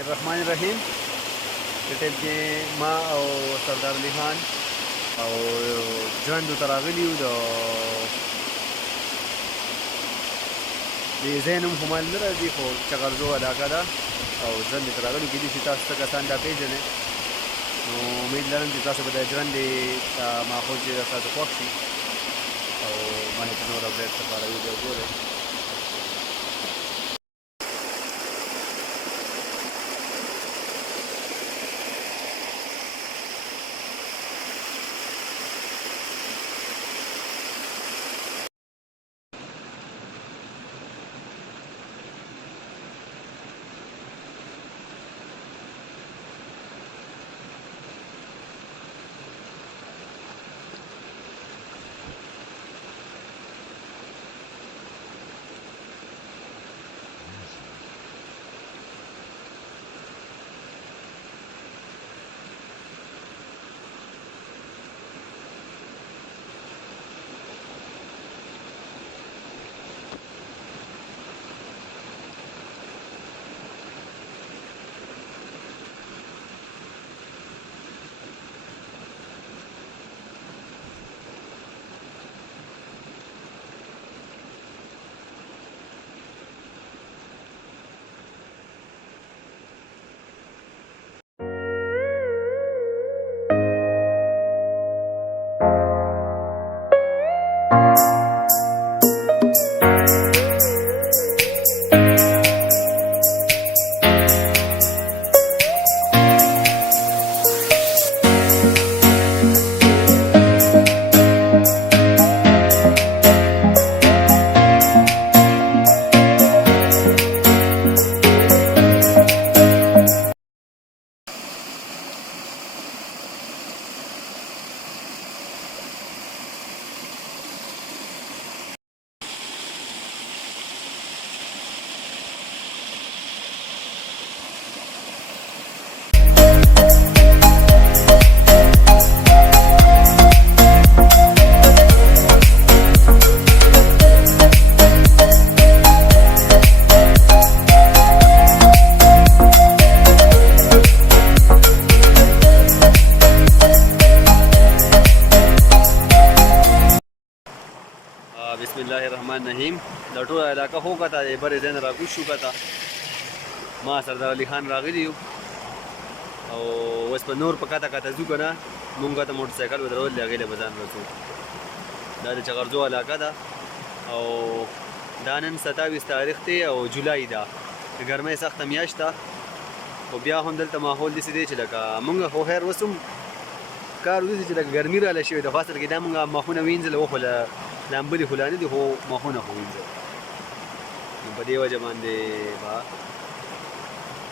الرحمن الرحیم. په ټیم کې ما او سردار علي خان او ژوندو ته راغلي یو. د ځای نوم خو مال نه راځي، خو چغرزو علاقه ده او ژوندې ته راغلي. کېدای شي تاسو څه کسان دا پېژنئ، نو امید لرم چې تاسو به د ژوندې ماحول چې تاسو خوښ شي او ما هېڅ نور اپډیټ لپاره ویډیو ګورئ. بسم الله الرحمن الرحیم. دا ټول علاقه خو کته بر دین را کوشش وکړه. ما سردار علي خان راغلی یو او اوس په نور پکاته کته ځو کنه. مونږ ته موټر سایکل ودرول دی، هغې له بزان رسو. دا د چغرزو علاقه ده او دا نن 27 تاریخ دی او جولای ده. د ګرمۍ سخته میاشت ده او بیا هم دلته ماحول داسې دی چې لکه مونږ خو خیر اوس هم کار وداسې چې لکه ګرمي راله شوې ده، خو اصل کې دا مونږ مخونه وینځل و خو لامبلې خو لا نه دي، خو مخونه خو وینځل. نو په دې وجه باندې به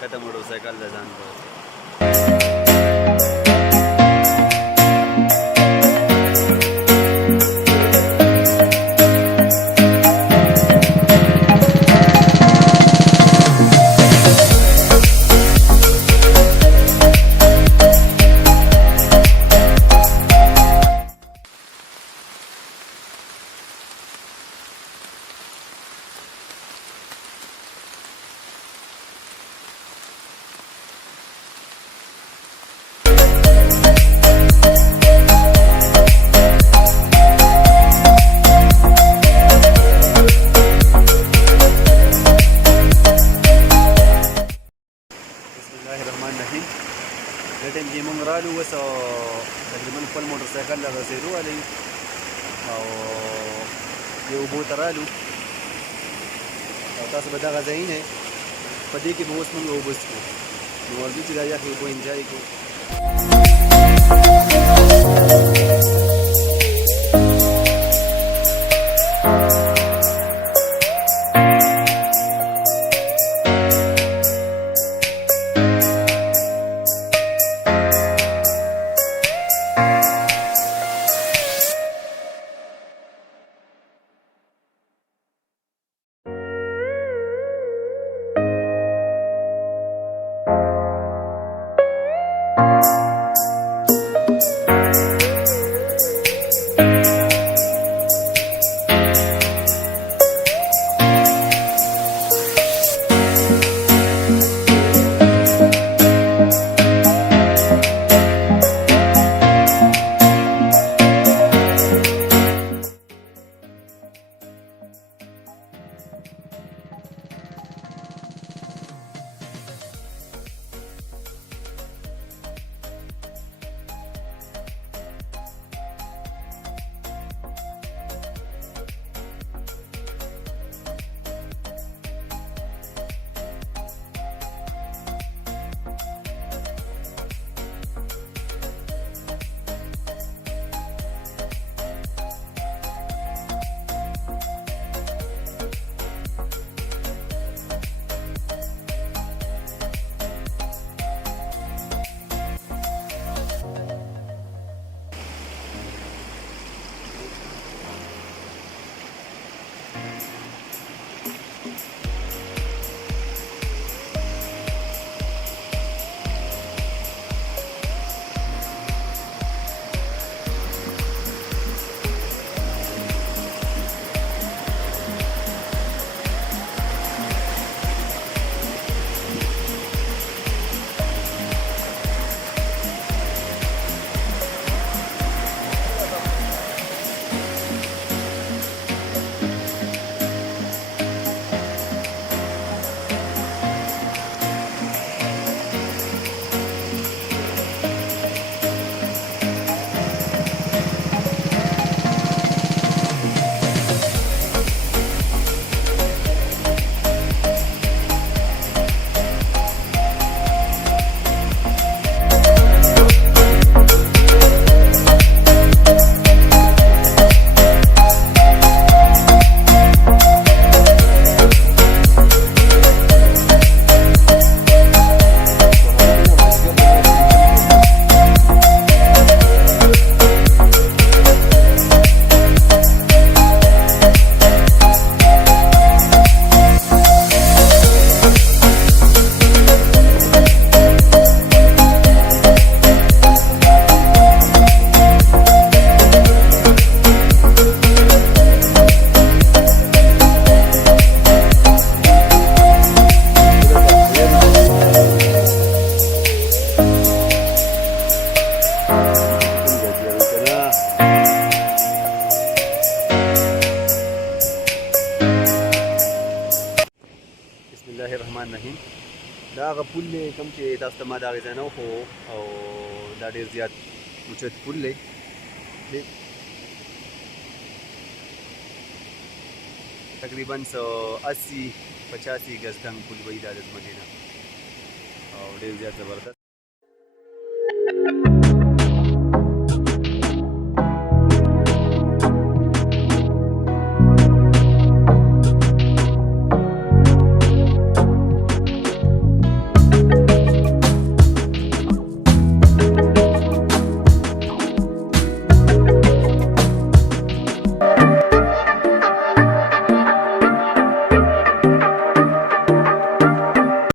کته موټر سایکل له ځان ورسوو. د ټیم کې مونږ رالو اوس تقریبا خپل موټر سایکل له رسېدو والی او د اوبو ته رالو او تاسو به دغه ځایونه په دې کې به اوس مونږ اوبه څښو. نو ورځو چې دا یخې اوبه انجوای کړو. الرحمن الرحیم. دا هغه پل دی کوم چې تاسو ته ما د هغې ځای نه وښوو او دا ډېر زیات اوچت پل دی. تقریبا 180-85 ګز دنګ پل وایي دا د ځمکې نه او ډېر زیات زبردست.